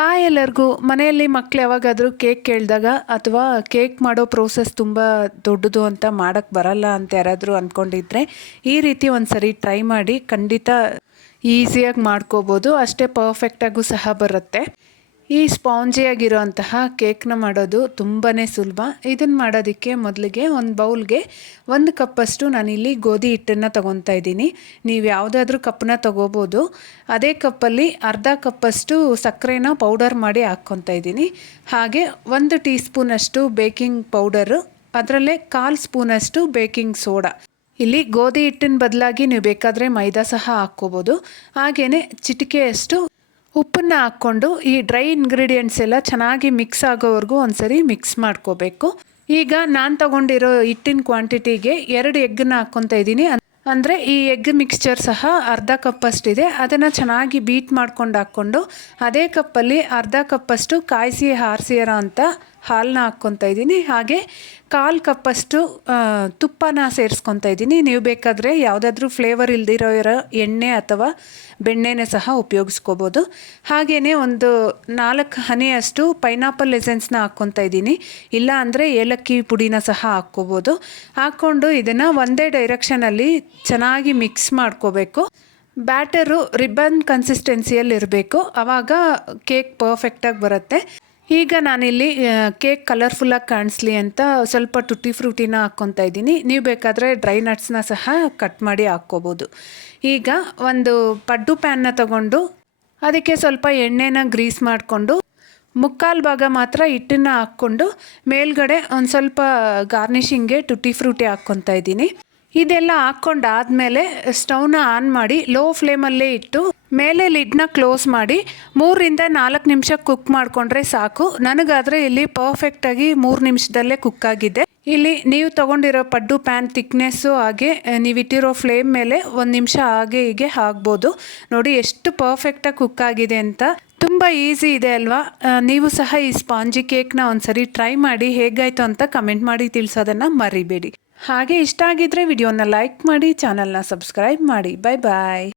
Hi ಎಲ್ಲರಿಗೂ. ಮನೆಯಲ್ಲಿ ಮಕ್ಕಳು ಯಾವಾಗಾದರೂ ಕೇಕ್ ಕೇಳಿದಾಗ ಅಥವಾ ಕೇಕ್ ಮಾಡೋ ಪ್ರೋಸೆಸ್ ತುಂಬ ದೊಡ್ಡದು ಅಂತ ಮಾಡೋಕ್ಕೆ ಬರಲ್ಲ ಅಂತ ಯಾರಾದರೂ ಅಂದ್ಕೊಂಡಿದ್ರೆ ಈ ರೀತಿ ಒಂದು ಸರಿ ಟ್ರೈ ಮಾಡಿ, ಖಂಡಿತ ಈಸಿಯಾಗಿ ಮಾಡ್ಕೋಬೋದು, ಅಷ್ಟೇ ಪರ್ಫೆಕ್ಟಾಗೂ ಸಹ ಬರುತ್ತೆ. ಈ ಸ್ಪಾಂಜಿಯಾಗಿರೋಂತಹ ಕೇಕ್ನ ಮಾಡೋದು ತುಂಬಾ ಸುಲಭ. ಇದನ್ನು ಮಾಡೋದಕ್ಕೆ ಮೊದಲಿಗೆ ಒಂದು ಬೌಲ್ಗೆ 1 ಕಪ್ಪಷ್ಟು ನಾನಿಲ್ಲಿ ಗೋಧಿ ಹಿಟ್ಟನ್ನು ತೊಗೊತಾ ಇದ್ದೀನಿ. ನೀವು ಯಾವುದಾದ್ರೂ ಕಪ್ಪನ್ನ ತೊಗೋಬೋದು. ಅದೇ ಕಪ್ಪಲ್ಲಿ ಅರ್ಧ ಕಪ್ಪಷ್ಟು ಸಕ್ಕರೆನ ಪೌಡರ್ ಮಾಡಿ ಹಾಕ್ಕೊತಾ ಇದ್ದೀನಿ. ಹಾಗೆ 1 ಟೀ ಸ್ಪೂನಷ್ಟು ಬೇಕಿಂಗ್ ಪೌಡರು, ಅದರಲ್ಲೇ 1/4 ಸ್ಪೂನಷ್ಟು ಬೇಕಿಂಗ್ ಸೋಡಾ. ಇಲ್ಲಿ ಗೋಧಿ ಹಿಟ್ಟಿನ ಬದಲಾಗಿ ನೀವು ಬೇಕಾದರೆ ಮೈದಾ ಸಹ ಹಾಕ್ಕೋಬೋದು. ಹಾಗೆಯೇ ಚಿಟಿಕೆಯಷ್ಟು ಉಪ್ಪನ್ನು ಹಾಕ್ಕೊಂಡು ಈ ಡ್ರೈ ಇಂಗ್ರೀಡಿಯೆಂಟ್ಸ್ ಎಲ್ಲ ಚೆನ್ನಾಗಿ ಮಿಕ್ಸ್ ಆಗೋವರೆಗೂ ಒಂದ್ಸರಿ ಮಿಕ್ಸ್ ಮಾಡ್ಕೋಬೇಕು. ಈಗ ನಾನು ತೊಗೊಂಡಿರೋ ಹಿಟ್ಟಿನ ಕ್ವಾಂಟಿಟಿಗೆ 2 ಎಗ್ಗನ್ನು ಹಾಕ್ಕೊತಾ ಇದ್ದೀನಿ. ಅಂದರೆ ಈ ಎಗ್ ಮಿಕ್ಸ್ಚರ್ ಸಹ ಅರ್ಧ ಕಪ್ಪಷ್ಟಿದೆ. ಅದನ್ನು ಚೆನ್ನಾಗಿ ಬೀಟ್ ಮಾಡ್ಕೊಂಡು ಹಾಕ್ಕೊಂಡು ಅದೇ ಕಪ್ಪಲ್ಲಿ ಅರ್ಧ ಕಪ್ಪಷ್ಟು ಕಾಯಿಸಿ ಆರಿಸಿರೋ ಅಂಥ ಹಾಲನ್ನ ಹಾಕ್ಕೊತಾ ಇದ್ದೀನಿ. ಹಾಗೆ 1/4 ಕಪ್ಪಷ್ಟು ತುಪ್ಪನ ಸೇರಿಸ್ಕೊತಾ ಇದ್ದೀನಿ. ನೀವು ಬೇಕಾದರೆ ಯಾವುದಾದ್ರೂ ಫ್ಲೇವರ್ ಇರೋ ಎಣ್ಣೆ ಅಥವಾ ಬೆಣ್ಣೆನೇ ಸಹ ಉಪಯೋಗಿಸ್ಕೋಬೋದು. ಹಾಗೆಯೇ ಒಂದು 4 ಹನಿಯಷ್ಟು ಪೈನಾಪಲ್ ಎಸೆನ್ಸ್ನ ಹಾಕ್ಕೊತಾ ಇದ್ದೀನಿ. ಇಲ್ಲ ಅಂದರೆ ಏಲಕ್ಕಿ ಪುಡಿನ ಸಹ ಹಾಕ್ಕೋಬೋದು. ಹಾಕ್ಕೊಂಡು ಇದನ್ನು ಒಂದೇ ಡೈರೆಕ್ಷನಲ್ಲಿ ಚೆನ್ನಾಗಿ ಮಿಕ್ಸ್ ಮಾಡ್ಕೋಬೇಕು. ಬ್ಯಾಟರು ರಿಬ್ಬನ್ ಕನ್ಸಿಸ್ಟೆನ್ಸಿಯಲ್ಲಿ ಇರಬೇಕು, ಆವಾಗ ಕೇಕ್ ಪರ್ಫೆಕ್ಟಾಗಿ ಬರುತ್ತೆ. ಈಗ ನಾನಿಲ್ಲಿ ಕೇಕ್ ಕಲರ್ಫುಲ್ಲಾಗಿ ಕಾಣಿಸ್ಲಿ ಅಂತ ಸ್ವಲ್ಪ ಟುಟ್ಟಿ ಫ್ರೂಟಿನ ಹಾಕ್ಕೊತಾ ಇದ್ದೀನಿ. ನೀವು ಬೇಕಾದರೆ ಡ್ರೈ ನಟ್ಸ್ನ ಸಹ ಕಟ್ ಮಾಡಿ ಹಾಕ್ಕೋಬೋದು. ಈಗ ಒಂದು ಪಡ್ಡು ಪ್ಯಾನ್ನ ತಗೊಂಡು ಅದಕ್ಕೆ ಸ್ವಲ್ಪ ಎಣ್ಣೆನ ಗ್ರೀಸ್ ಮಾಡಿಕೊಂಡು 3/4 ಭಾಗ ಮಾತ್ರ ಹಿಟ್ಟನ್ನು ಹಾಕ್ಕೊಂಡು ಮೇಲ್ಗಡೆ ಒಂದು ಸ್ವಲ್ಪ ಗಾರ್ನಿಷಿಂಗ್ಗೆ ಟುಟ್ಟಿ ಫ್ರೂಟಿ ಹಾಕ್ಕೊತಾ ಇದ್ದೀನಿ. ಇದೆಲ್ಲ ಹಾಕ್ಕೊಂಡಾದ್ಮೇಲೆ ಸ್ಟವ್ನ ಆನ್ ಮಾಡಿ ಲೋ ಫ್ಲೇಮಲ್ಲೇ ಇಟ್ಟು ಮೇಲೆ ಲಿಡ್ನ ಕ್ಲೋಸ್ ಮಾಡಿ 3ರಿಂದ 4 ನಿಮಿಷ ಕುಕ್ ಮಾಡಿಕೊಂಡ್ರೆ ಸಾಕು. ನನಗಾದರೆ ಇಲ್ಲಿ ಪರ್ಫೆಕ್ಟಾಗಿ 3 ನಿಮಿಷದಲ್ಲೇ ಕುಕ್ ಆಗಿದೆ. ಇಲ್ಲಿ ನೀವು ತೊಗೊಂಡಿರೋ ಪಡ್ಡು ಪ್ಯಾನ್ ತಿಕ್ನೆಸ್ಸು ಹಾಗೆ ನೀವಿಟ್ಟಿರೋ ಫ್ಲೇಮ್ ಮೇಲೆ 1 ನಿಮಿಷ ಹಾಗೆ ಹೀಗೆ ಆಗ್ಬೋದು. ನೋಡಿ ಎಷ್ಟು ಪರ್ಫೆಕ್ಟಾಗಿ ಕುಕ್ ಆಗಿದೆ ಅಂತ. ತುಂಬ ಈಸಿ ಇದೆ ಅಲ್ವಾ? ನೀವು ಸಹ ಈ ಸ್ಪಾಂಜಿ ಕೇಕ್ನ ಒಂದ್ಸರಿ ಟ್ರೈ ಮಾಡಿ, ಹೇಗಾಯಿತು ಅಂತ ಕಮೆಂಟ್ ಮಾಡಿ ತಿಳಿಸೋದನ್ನು ಮರಿಬೇಡಿ. ಹಾಗೆ ಇಷ್ಟ ಆಗಿದ್ರೆ ವಿಡಿಯೋನ ಲೈಕ್ ಮಾಡಿ, ಚಾನಲ್ನ ಸಬ್ಸ್ಕ್ರೈಬ್ ಮಾಡಿ. ಬಾಯ್ ಬಾಯ್.